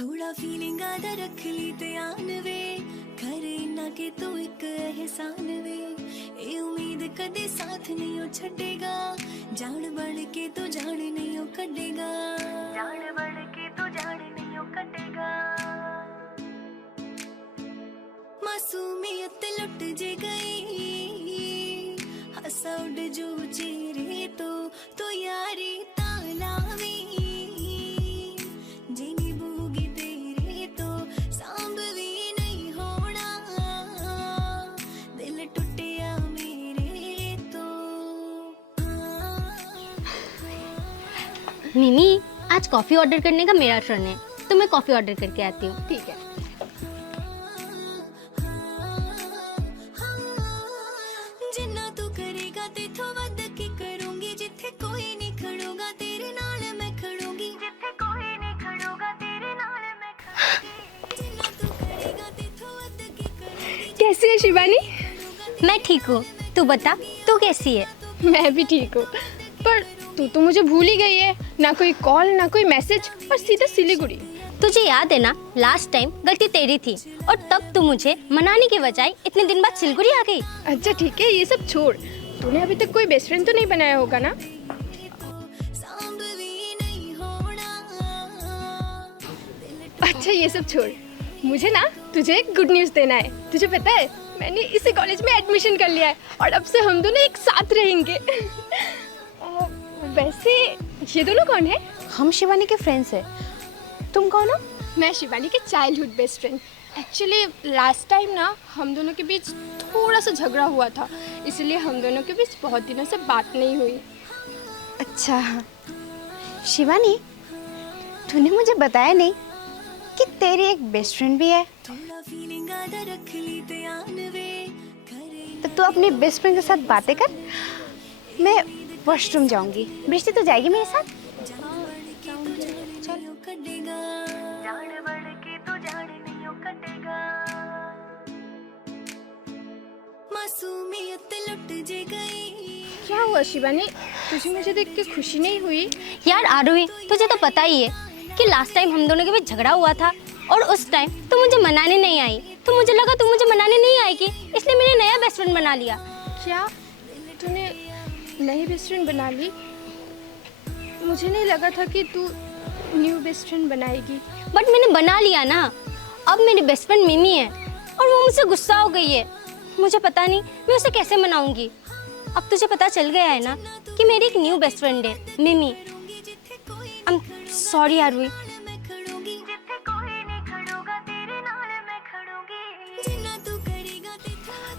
थोड़ा फीलिंग आदा रख ली ध्यान वे करे ना के तू एक एहसान वे ए उम्मीद कदे साथ नहीं छड़ेगा जान बढ़ के तू जान नहीं कटेगा जान बढ़ के तू जान नहीं कटेगा मासूमियत लुट जे गई हंसा उड़ जो चेहरे तो यारी तालावी जिनी बूगी तेरे तो सांभ भी नहीं होना दिल टूटिया मेरे तो। मिमी, आज कॉफी ऑर्डर करने का मेरा टर्न है तो मैं कॉफी ऑर्डर करके आती हूँ। ठीक है। जिन्ना तू करेगा तेथों वध के करूंगी जिथे कोई नहीं खड़ोगा तेरे नाल मैं खड़ूंगी जिथे कोई नहीं खड़ोगा तेरे नाल मैं खड़ूंगी जिन्ना तू करेगा तेथों वध के करूंगी। कैसी है शिवानी? मैं ठीक हूँ, तू बता तू कैसी है? मैं भी ठीक हूँ, पर तू तो मुझे भूल ही गई है। ना कोई कॉल ना कोई मैसेज और सीधा सिलीगुड़ी। तुझे याद है ना, लास्ट टाइम गलती तेरी थी और तब तू मुझे मनाने के बजाय इतने दिन बाद सिलगुड़ी आ गई। अच्छा ठीक है, ये सब छोड़। तूने अभी तक कोई बेस्ट फ्रेंड तो नहीं बनाया होगा ना? अच्छा ये सब छोड़, मुझे ना तुझे एक गुड न्यूज़ देना है। तुझे पता है मैंने इसी कॉलेज में एडमिशन कर लिया है और अब से हम दोनों एक साथ रहेंगे। वैसे ये दोनों कौन है? हम शिवानी के फ्रेंड्स हैं। तुम कौन हो? मैं शिवानी के childhood best friend. Actually last time ना हम दोनों के बीच थोड़ा सा झगड़ा हुआ था, इसलिए हम दोनों के बीच बहुत दिनों से बात नहीं हुई। अच्छा शिवानी, तूने मुझे बताया नहीं कि तेरी एक बेस्ट फ्रेंड भी है। थोड़ा फीलिंग आदा रख ली ध्यान वे करे तो तू अपनी बेस्ट फ्रेंड के साथ बातें कर, मैं वॉशरूम जाऊंगी। बृष्टि तो जाएगी मेरे साथ? कटेगा जान बढ़ के तो जान नहीं कटेगा मासूमियत लुट जे गई। क्या हुआ शिवानी, तुझे मुझे देख के खुशी नहीं हुई? यार आरोही, तुझे तो पता ही है कि लास्ट टाइम हम दोनों के बीच झगड़ा हुआ था और उस टाइम तू मुझे मनाने नहीं आई, तो मुझे लगा तू मुझे मनाने नहीं आएगी, इसलिए मैंने नया बेस्ट फ्रेंड बना लिया। क्या तूने नई बेस्ट फ्रेंड बना ली? मुझे नहीं लगा था कि तू न्यू बेस्ट फ्रेंड बनाएगी। बट मैंने बना लिया ना। अब मेरी बेस्ट फ्रेंड मिमी है और वो मुझसे गुस्सा हो गई है। मुझे पता नहीं मैं उसे कैसे मनाऊंगी। अब तुझे पता चल गया है ना कि मेरी एक न्यू बेस्ट फ्रेंड है, मिमी। आई एम सॉरी आरोही।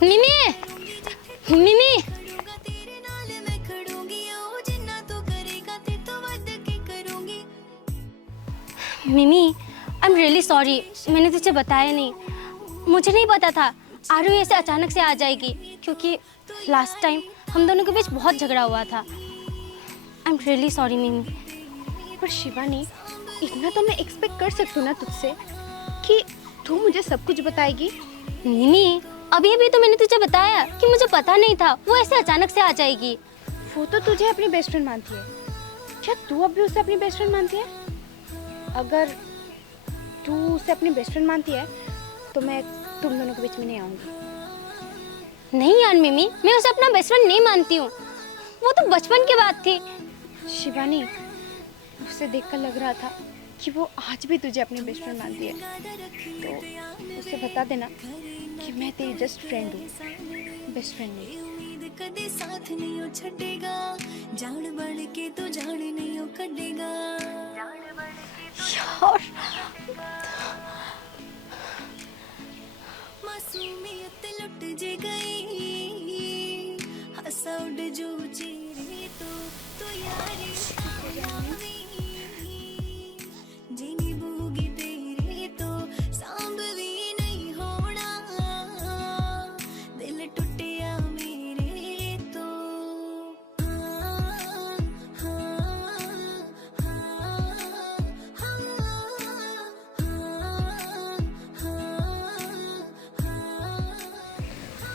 मिमी, मिमी, मिमी, आई एम रियली सॉरी। मैंने तुझे बताया नहीं, मुझे नहीं पता था आरोही ऐसे अचानक से आ जाएगी, क्योंकि लास्ट टाइम हम दोनों के बीच बहुत झगड़ा हुआ था। आई एम रियली सॉरी मिमी। पर शिवानी, इतना तो मैं एक्सपेक्ट कर सकती हूँ ना तुझसे कि तू मुझे सब कुछ बताएगी। मिमी, अभी अभी तो मैंने तुझे बताया कि मुझे पता नहीं था वो ऐसे अचानक से आ जाएगी। वो तो तुझे अपनी बेस्ट फ्रेंड मानती है, क्या तू अब भी उसे अपनी बेस्ट फ्रेंड मानती है? अगर तू उसे अपनी बेस्ट फ्रेंड मानती है तो मैं तुम दोनों के बीच में नहीं आऊँगी। नहीं यार मिमी, मैं उसे अपना बेस्ट फ्रेंड नहीं मानती हूँ। वो तो बचपन की बात थी। शिवानी, उसे देखकर लग रहा था कि वो आज भी तुझे अपनी बेस्ट फ्रेंड मानती है, तो उसे बता देना कि मैं तेरी जस्ट फ्रेंड हूँ, बेस्ट फ्रेंड नहीं। उम्मीद कदे साथ नहीं छड़ेगा जान बढ़ के तो जान नहीं कटेगा यार मासूमियत लुट जे गई हंसा उड़ जो चेहरे तो यारी जिनी बूगी तेरे तो सांभ भी नहीं होना दिल टूटिया मेरे तो।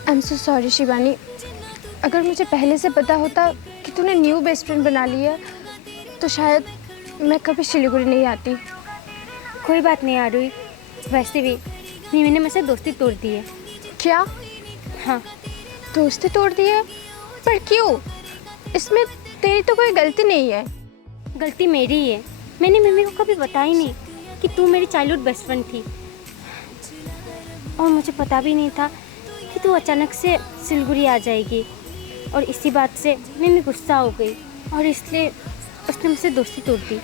I am so sorry Shivani, अगर मुझे पहले से पता होता कि तूने न्यू बेस्ट फ्रेंड बना ली है तो शायद मैं कभी सिलीगुड़ी नहीं आती। कोई बात नहीं आरुई, वैसे भी मिमी ने मुझसे दोस्ती तोड़ दी है। क्या? हाँ, दोस्ती तोड़ दी है? पर क्यों? इसमें तेरी तो कोई गलती नहीं है। गलती मेरी ही है। मैंने मिमी को कभी बताया ही नहीं कि तू मेरी चाइल्डहुड बेस्ट फ्रेंड थी, और मुझे पता भी नहीं था कि तू अचानक से सिलगुड़ी आ जाएगी। और इसी बात से मिमी गुस्सा हो गई और इसलिए उसने मुझसे दोस्ती तोड़ दी।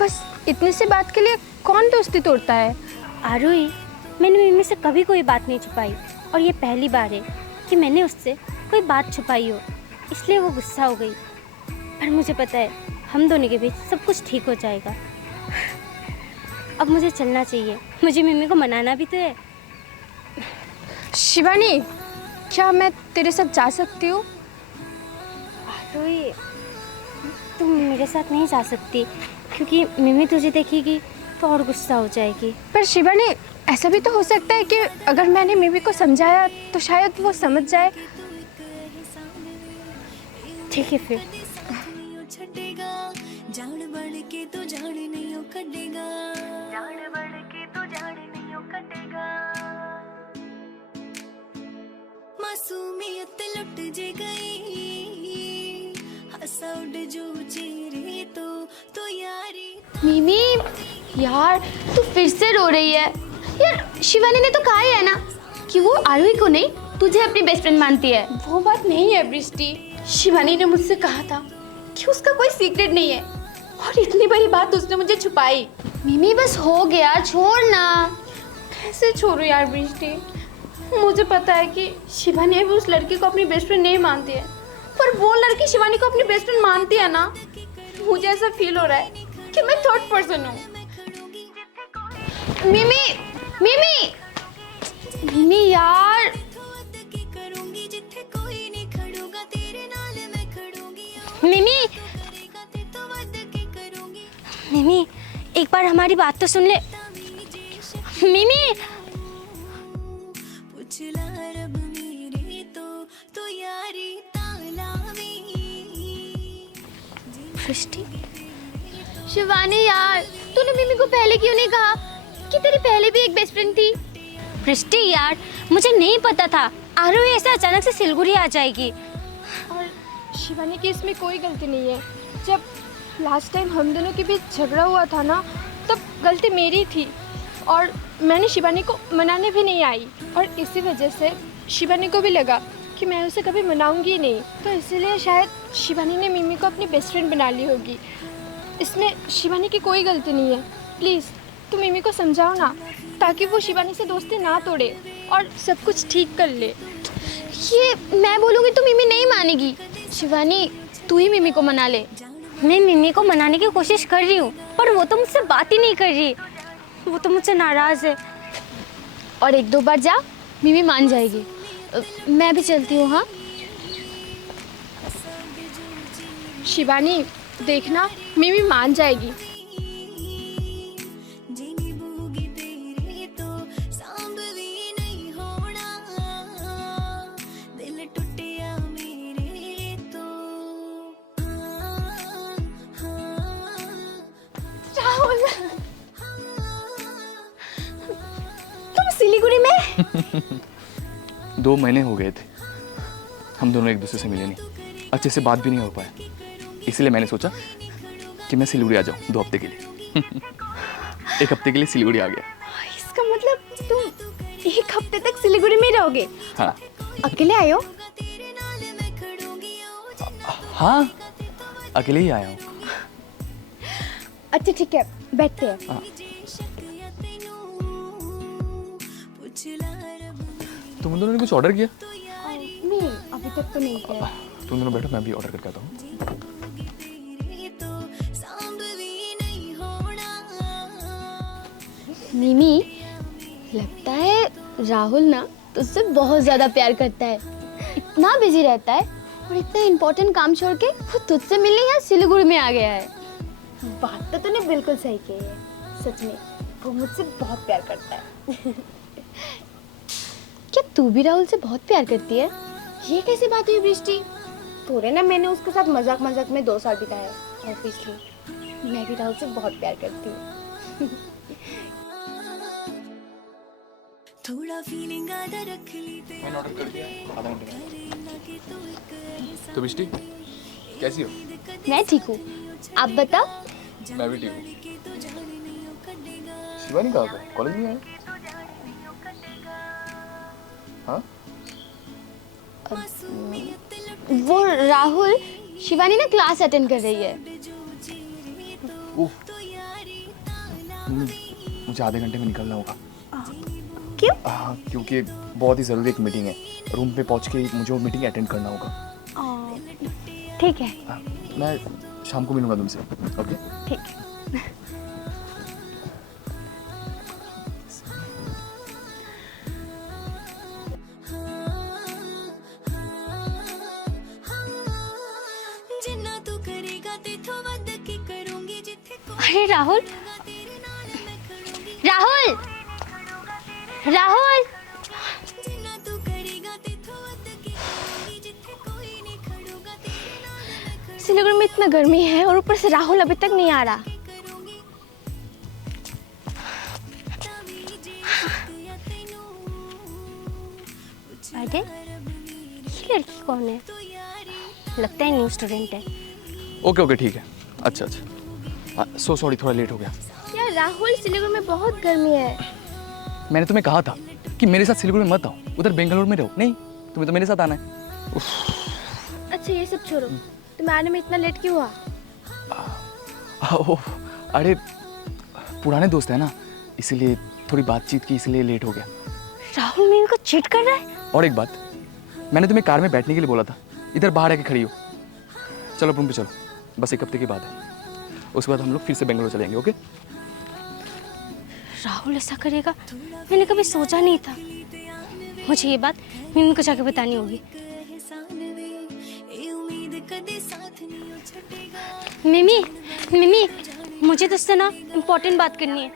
बस इतनी सी बात के लिए कौन दोस्ती तोड़ता है? आरुई, मैंने मिमी से कभी कोई बात नहीं छुपाई, और ये पहली बार है कि मैंने उससे कोई बात छुपाई हो, इसलिए वो गुस्सा हो गई। पर मुझे पता है हम दोनों के बीच सब कुछ ठीक हो जाएगा। अब मुझे चलना चाहिए, मुझे मिमी को मनाना भी तो है। शिवानी, क्या मैं तेरे साथ जा सकती हूँ? आरुई, तुम मेरे साथ नहीं जा सकती, क्योंकि मिमी तुझे देखेगी तो और गुस्सा हो जाएगी। पर शिवानी, ऐसा भी तो हो सकता है कि अगर मैंने मिमी को समझाया तो शायद वो समझ जाए। ठीक है फिर। छड़ेगा जान बढ़ के तो जान नहीं ओ कटेगा, जान बढ़ के तो जान नहीं ओ कटेगा। मासूमियत लुट जे गई, हंसा उड़ जो चेहरे तो यारी। मिमी यार, तू फिर से रो रही है यार। शिवानी ने तो कहा ही है ना कि वो आरुई को नहीं, तुझे अपनी बेस्ट फ्रेंड मानती है। वो बात नहीं है बृष्टि। शिवानी ने मुझसे कहा था कि उसका कोई सीक्रेट नहीं है, और इतनी बड़ी बात उसने मुझे छुपाई। मिमी बस हो गया, छोड़ ना। कैसे छोड़ू यार बृष्टि? मुझे पता है कि शिवानी अभी उस लड़की को अपनी बेस्ट फ्रेंड नहीं मानती है, पर वो लड़की शिवानी को अपनी बेस्ट फ्रेंड मानती है ना। मुझे ऐसा फील हो रहा है कि मैं थर्ड पर्सन हूँ। मिमी मिमी मिमी यार, मिमी, मिमी, एक बार हमारी बात तो सुन ले। मिमी, सृष्टि, शिवानी यार, तूने मिमी को पहले क्यों नहीं कहा कि तेरी पहले भी एक बेस्ट फ्रेंड थी? सृष्टि यार, मुझे नहीं पता था आरुई ऐसे अचानक से सिलगुड़ी आ जाएगी। और शिवानी की इसमें कोई गलती नहीं है। जब लास्ट टाइम हम दोनों के बीच झगड़ा हुआ था ना, तब गलती मेरी थी, और मैंने शिवानी को मनाने भी नहीं आई, और इसी वजह से शिवानी को भी लगा कि मैं उसे कभी मनाऊंगी ही नहीं, तो इसीलिए शायद शिवानी ने मिमी को अपनी बेस्ट फ्रेंड बना ली होगी। इसमें शिवानी की कोई गलती नहीं है। प्लीज़ तुम मिमी को समझाओ ना, ताकि वो शिवानी से दोस्ती ना तोड़े और सब कुछ ठीक कर ले। ये मैं बोलूँगी तो मिमी नहीं मानेगी। शिवानी, तू ही मिमी को मना ले। मैं मिमी को मनाने की कोशिश कर रही हूँ, पर वो तो मुझसे बात ही नहीं कर रही। वो तो मुझसे नाराज़ है। और एक दो बार जा, मिमी मान जाएगी। मैं भी चलती हूँ। हाँ शिवानी, देखना मिमी मान जाएगी। तुम सिलीगुड़ी में? 2 महीने हो गए थे, हम दोनों एक दूसरे से मिले नहीं, अच्छे से बात भी नहीं हो पाया। इसलिए मैंने सोचा कि मैं सिलीगुड़ी आ जाऊँ 2 हफ्ते के लिए। 1 हफ्ते के लिए सिलीगुड़ी आ गया। इसका मतलब तुम 1 हफ्ते तक सिलीगुड़ी में रहोगे? हाँ। अकेले आए हो? हाँ, अकेले ही आया हूँ। अच्छा ठीक है, बैठते हैं। हाँ। तुम दोनों ने कुछ ऑर्डर किया? नहीं, अभी तक तो नहीं किया। तुम दोनों बैठो, मैं भी ऑर्डर करके आता हूँ। मिमी, लगता है राहुल ना तुझसे बहुत ज़्यादा प्यार करता है। इतना बिजी रहता है और इतना इम्पोर्टेंट काम छोड़ के वो तुझसे मिलने यहाँ सिलीगुड़ी में आ गया है। बात तो तूने बिल्कुल सही कही है। सच में वो मुझसे बहुत प्यार करता है। क्या तू भी राहुल से बहुत प्यार करती है? ये कैसी बात हुई बृष्टि? थोड़े ना मैंने उसके साथ मजाक मजाक में 2 साल बिताया। ऑब्वियसली मैं भी राहुल से बहुत प्यार करती हूँ। थोड़ा फीलिंग आधा रख ली ते मैंने ऑर्डर कर दिया आधा घंटे में। करे ना कि तू एक एहसास तो बिष्टी कैसी हो? मैं ठीक हूँ, आप बताओ। मैं भी ठीक हूँ। के तू जान नहीं हो कटेगा शिवानी कहाँ पे? कॉलेज नहीं आए? हाँ? मासूमियत लुट वो राहुल, शिवानी ना क्लास अटेंड कर रही है। जो चेहरे उफ, तो यारी ताला मुझे आधे घंटे में निकलना होगा। क्यों? हाँ, क्योंकि बहुत ही ज़रूरी एक मीटिंग है। रूम पे पहुँच के मुझे वो मीटिंग अटेंड करना होगा। ठीक है। हाँ, मैं शाम को मिलूंगा तुमसे। ओके? ठीक है। जिन्ना तू करेगा तेथों वध की करूंगी जिथे अरे राहुल, तेरे नाल मैं खड़ूंगी राहुल, राहुल। जिन्ना तू करेगा तेथों वध की करूंगी जिथे कोई नहीं खड़ूगा तेरे नाल मैं खड़ूंगी सिलीगुड़ी में इतना गर्मी है और ऊपर से राहुल अभी तक नहीं आ रहा। तावी जे या तेनू अरे ये लड़की कौन है? तो यारी लगता है न्यू स्टूडेंट है। ओके ओके ठीक है। अच्छा अच्छा, सो सॉरी, थोड़ा लेट हो गया। यार राहुल, सिलीगुड़ी में बहुत गर्मी है। मैंने तुम्हें कहा था कि मेरे साथ सिलीगुड़ी में मत आओ, उधर बेंगलोर में रहो। नहीं, तुम्हें तो मेरे साथ आना है। अच्छा ये सब छोड़ो, तुम्हें आने में इतना लेट क्यों हुआ? ओह, अरे पुराने दोस्त है ना, इसीलिए थोड़ी बातचीत की, इसलिए लेट हो गया। राहुल मेरे को चीट कर रहा है। और एक बात, मैंने तुम्हें कार में बैठने के लिए बोला था, इधर बाहर आके खड़ी हो। चलो रूम पे चलो, बस एक हफ्ते की बात है, उसके बाद हम लोग फिर से बेंगलोर चलेंगे। ओके? राहुल ऐसा करेगा, मैंने कभी सोचा नहीं था। मुझे ये बात मम्मी को जाके बतानी होगी। एहसान वे ए उम्मीद कदे साथ नहीं हो छटेगा मम्मी, मम्मी, मुझे तुझसे ना इम्पोर्टेंट बात करनी है।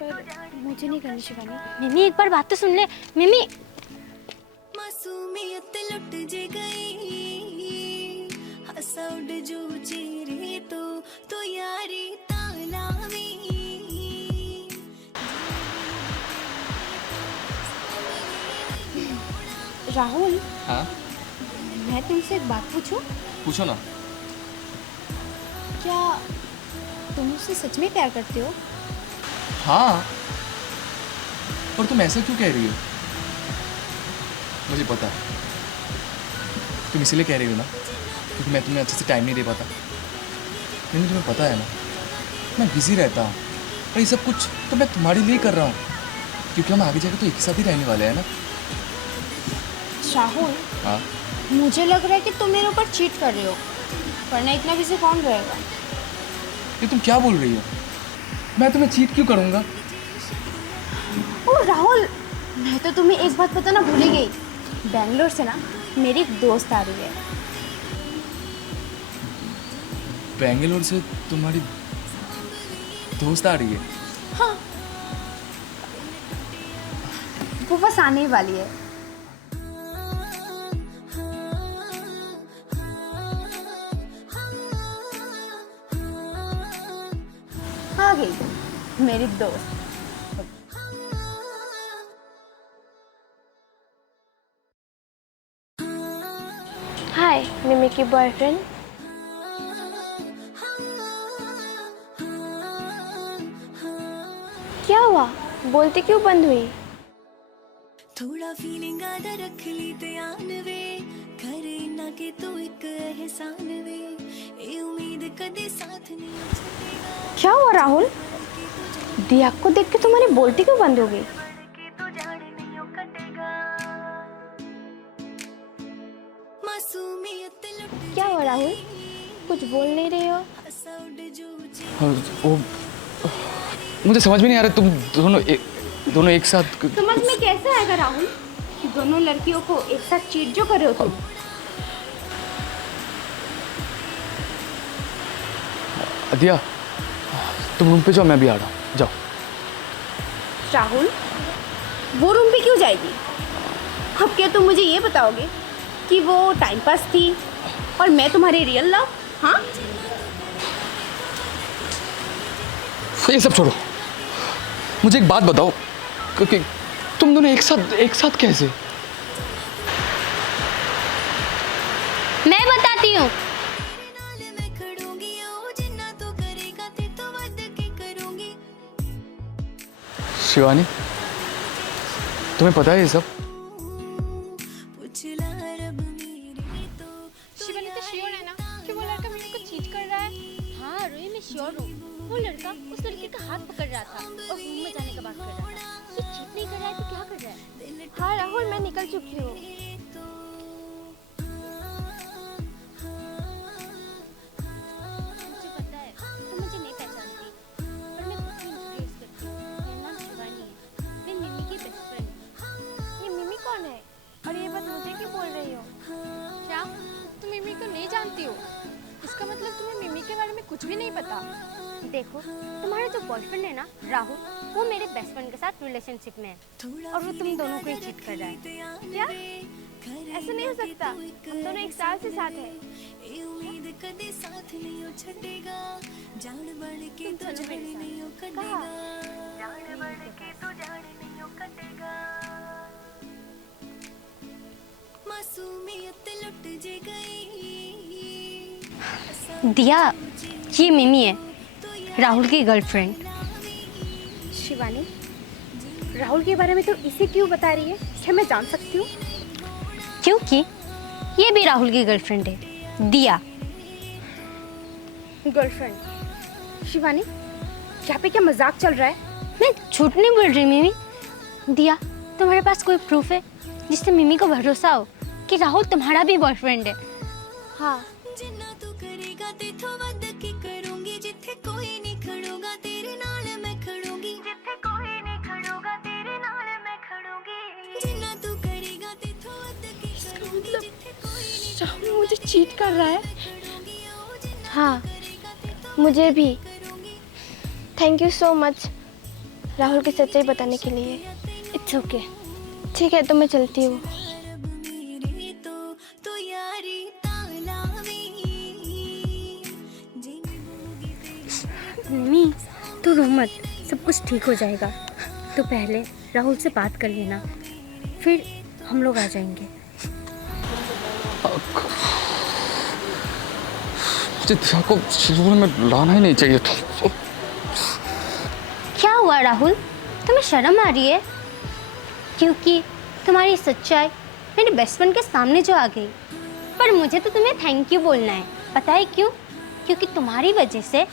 पर मुझे नहीं करनी शिवानी। मम्मी एक बार बात तो सुन ले। मम्मी, मासूमियत लुट जे गई हंसा उड़ जो चेहरे तो यारी तालावी राहुल, हाँ, मैं तुमसे एक बात पूछूं? पूछो ना। क्या तुम मुझसे सच में प्यार करते हो? हाँ, और तुम ऐसा क्यों कह रही हो? मुझे पता है तुम इसीलिए कह रही हो ना, क्योंकि मैं तुम्हें अच्छे से टाइम नहीं दे पाता। लेकिन तुम्हें पता है ना, मैं बिजी रहता हूँ, और ये सब कुछ तो मैं तुम्हारे लिए कर रहा हूँ, क्योंकि हम आगे जाकर तो एक ही साथ ही रहने वाले हैं ना। राहुल, हाँ, मुझे लग रहा है कि तुम मेरे ऊपर चीट कर रहे हो, वरना इतना बिजी कौन रहेगा? ये तुम क्या बोल रही हो? मैं तुम्हें चीट क्यों करूँगा? ओ राहुल, मैं तो तुम्हें एक बात बताना भूल ही गई। बेंगलोर से ना मेरी एक दोस्त आ रही है। बेंगलोर से तुम्हारी दोस्त आ रही है? हाँ, वो बस आने ही वाली है। आ गई मेरी दोस्त। हाय, मिमी की बॉयफ्रेंड। क्या हुआ, बोलती क्यों बंद हुई? थोड़ा फीलिंग आधा रख ली ध्यान वे करे ना कि तू एक एहसान वे ए उम्मीद कदे साथ नहीं हो छटेगा क्या हुआ राहुल? दिया को देख के तुम्हारी बोलती क्यों बंद हो गई? कि तू जान नहीं हो कटेगा मासूमियत लुट क्या हुआ राहुल, कुछ बोल नहीं रहे हो? हंसा उड़ जो हाँ, वो मुझे समझ में नहीं आ रहा, तुम दोनों एक साथ। समझ में कैसे आएगा राहुल कि दोनों लड़कियों को एक साथ चीट जो कर रहे हो तुम? अदिया, तुम रूम पे जाओ, मैं भी आ रहा हूँ, जाओ। राहुल, वो रूम पे क्यों जाएगी? अब क्या तुम मुझे ये बताओगे कि वो टाइम पास थी और मैं तुम्हारी रियल लव? हाँ, ये सब छोड़ो, मुझे एक बात बताओ, क्योंकि तुम दोनों एक साथ कैसे? मैं बताती हूँ। नाल मैं खड़ूंगी ओ जिन्ना तू करेगा ते तो वध के करूंगी। शिवानी, तुम्हें पता है ये सब? पूछ ला रब मेरे तो शिवानी तो श्योर है ना कि वो लड़का मेरे को चीट कर रहा है? हाँ रोही, मैं श्योर हूँ। वो लड़का उस लड़के का हाथ पकड़ रहा था और रूम में जाने का बात कर रहा था। ये चीट नहीं कर रहा है तो क्या कर रहा है? हाँ राहुल, मैं निकल चुकी हूँ। मुझे पता है तुम मुझे नहीं पहचानती, पर मैं खुद को इंट्रोड्यूस करती हूँ। मेरा नाम शिवानी है, मैं मिमी की बेस्ट फ्रेंड। ये मिमी कौन है और ये बात मुझे क्यों बोल रही हो? क्या तुम मिमी को नहीं जानती हो? इसका मतलब तुम्हें मिमी के बारे में कुछ भी नहीं पता। देखो, तुम्हारा जो बॉयफ्रेंड है ना राहुल, वो मेरे बेस्ट फ्रेंड के साथ रिलेशनशिप में है और वो तुम दोनों को ही चीट कर रहा है। क्या? ऐसा नहीं हो सकता, हम दोनों एक साल से साथ हैं। ए उम्मीद कदे साथ नहीं ओ छड़ेगा, जान बन के तो जान नहीं ओ कटेगा, जान बन के तो जान नहीं ओ कटेगा। मासूमियत लुट जे गई। दिया, ये मिमी है, राहुल की गर्लफ्रेंड। शिवानी, राहुल के बारे में तो इसे क्यों बता रही है? क्या मैं जान सकती हूँ? क्योंकि ये भी राहुल की गर्लफ्रेंड है, दिया। गर्लफ्रेंड? शिवानी, यहाँ पे क्या मजाक चल रहा है? मैं झूठ नहीं बोल रही मिमी। दिया, तुम्हारे पास कोई प्रूफ है जिससे मिमी को भरोसा हो कि राहुल तुम्हारा भी बॉयफ्रेंड है? हाँ, जिन्ना तू करेगा ते तो वध के करूंगी, जिथे कोई नहीं खड़ूगा तेरे नाल मैं खड़ूंगी, जिथे कोई नहीं खड़ूगा तेरे नाल मैं खड़ूंगी। जिन्ना तू करेगा ते तो वध के करूंगी, जिथे कोई नहीं राहुल मुझे चीट कर रहा है। हाँ, मुझे भी। Thank you so much Rahul की सच्चाई बताने के लिए। It's okay. ठीक है, तो मैं चलती हूँ। रब मेरे तो यारी तालावी मिमी, तू रो मत, सब कुछ ठीक हो जाएगा। तो पहले राहुल से बात कर लेना, फिर हम लोग आ जाएंगे। मुझे दिया को सिलवुड में लाना ही नहीं चाहिए था। क्या हुआ राहुल, तुम्हें शर्म आ रही है? क्योंकि तुम्हारी सच्चाई मेरे बेस्ट फ्रेंड के सामने जो आ गई। पर मुझे तो तुम्हें थैंक यू बोलना है। पता है क्यों? क्योंकि तुम्हारी वजह से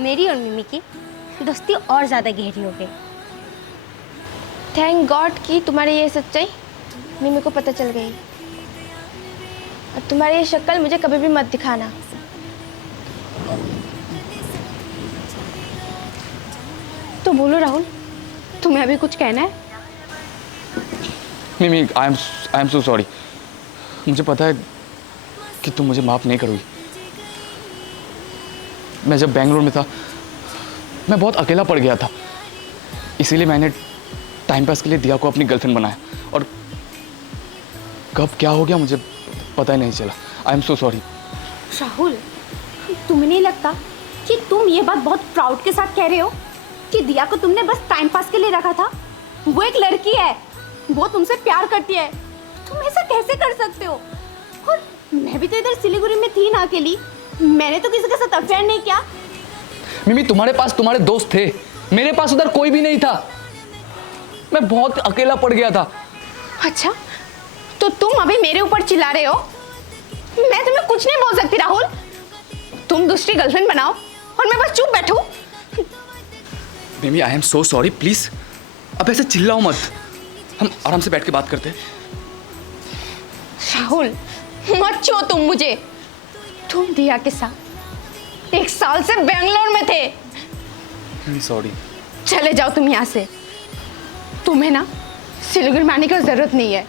मेरी और मिमी की दोस्ती और ज़्यादा गहरी हो गई। थैंक गॉड कि तुम्हारी ये सच्चाई मिमी को पता चल गई। और तुम्हारी ये शक्ल मुझे कभी भी मत दिखाना। तो बोलो राहुल, तुम्हें अभी कुछ कहना है? मिमी, आई एम सो सॉरी। मुझे पता है कि तुम मुझे माफ़ नहीं करोगी। मैं जब बेंगलोर में था, मैं बहुत अकेला पड़ गया था। इसीलिए मैंने टाइम पास के लिए दिया को अपनी गर्लफ्रेंड बनाया और कब क्या हो गया मुझे पता ही नहीं चला। I am so sorry. Rahul, तुम्हें नहीं लगता कि तुम ये बात बहुत प्राउड के साथ कह रहे हो कि दिया को तुमने बस टाइम पास के लिए रखा था? वो एक लड़की है, वो तुमसे प्यार करती है, तुम ऐसा कैसे कर सकते हो? और मैं भी तो इधर सिलीगुड़ी में थी ना अकेली, मैंने तो किसी के साथ अफेयर नहीं किया। मिमी, तुम्हारे पास तुम्हारे दोस्त थे, मेरे पास उधर कोई भी नहीं था। मैं बहुत अकेला पड़ गया था। अच्छा, तो तुम अभी मेरे ऊपर चिल्ला रहे हो? मैं तुम्हें कुछ नहीं बोल सकती राहुल। तुम दूसरी गर्लफ्रेंड बनाओ और मैं बस चुप बैठूं। मिमी, I am so sorry. Please अब ऐसे चिल्लाओ मत, हम आराम से बैठ के बात करते हैं। राहुल, मत छो तुम मुझे। तुम दिया के साथ 1 साल से बेंगलोर में थे। सॉरी। चले जाओ तुम यहाँ से। तुम्हें ना सिलीगुड़ी में आने की जरूरत नहीं है,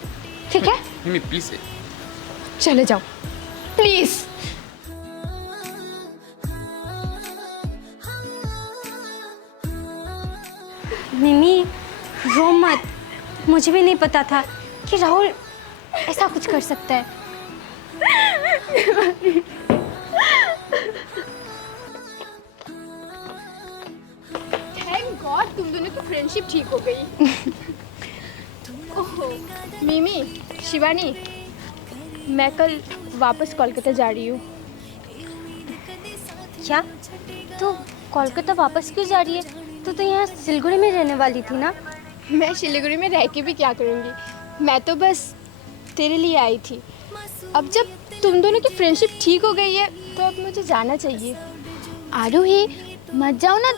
ठीक है? मिमी प्लीज। चले जाओ प्लीज। मिमी, रो मत, मुझे भी नहीं पता था कि राहुल ऐसा कुछ कर सकता है। थैंक गॉड तुम दोनों की फ्रेंडशिप ठीक हो गई। शिवानी, मैं कल वापस कोलकाता जा रही हूँ। क्या तू कोलकाता वापस क्यों जा रही है? तू तो यहाँ सिलगुड़ी में रहने वाली थी ना। मैं सिलीगुड़ी में रह के भी क्या करूँगी, मैं तो बस तेरे लिए आई थी। अब जब तुम दोनों की फ्रेंडशिप ठीक हो गई है तो अब मुझे जाना चाहिए। आरोही, मत जाओ ना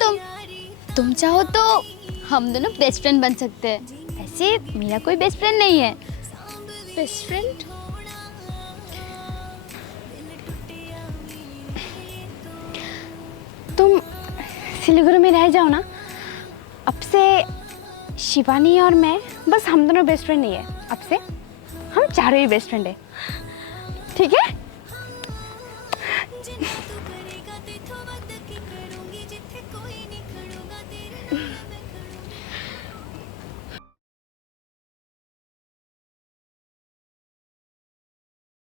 तुम चाहो तो हम दोनों बेस्ट फ्रेंड बन सकते हैं। ऐसे मेरा कोई बेस्ट फ्रेंड नहीं है। Best friend? तुम सिलीगुड़ी में रह जाओ ना। अब से शिवानी और मैं, बस हम दोनों बेस्ट फ्रेंड नहीं है, अब से हम चारों ही बेस्ट फ्रेंड है, ठीक है?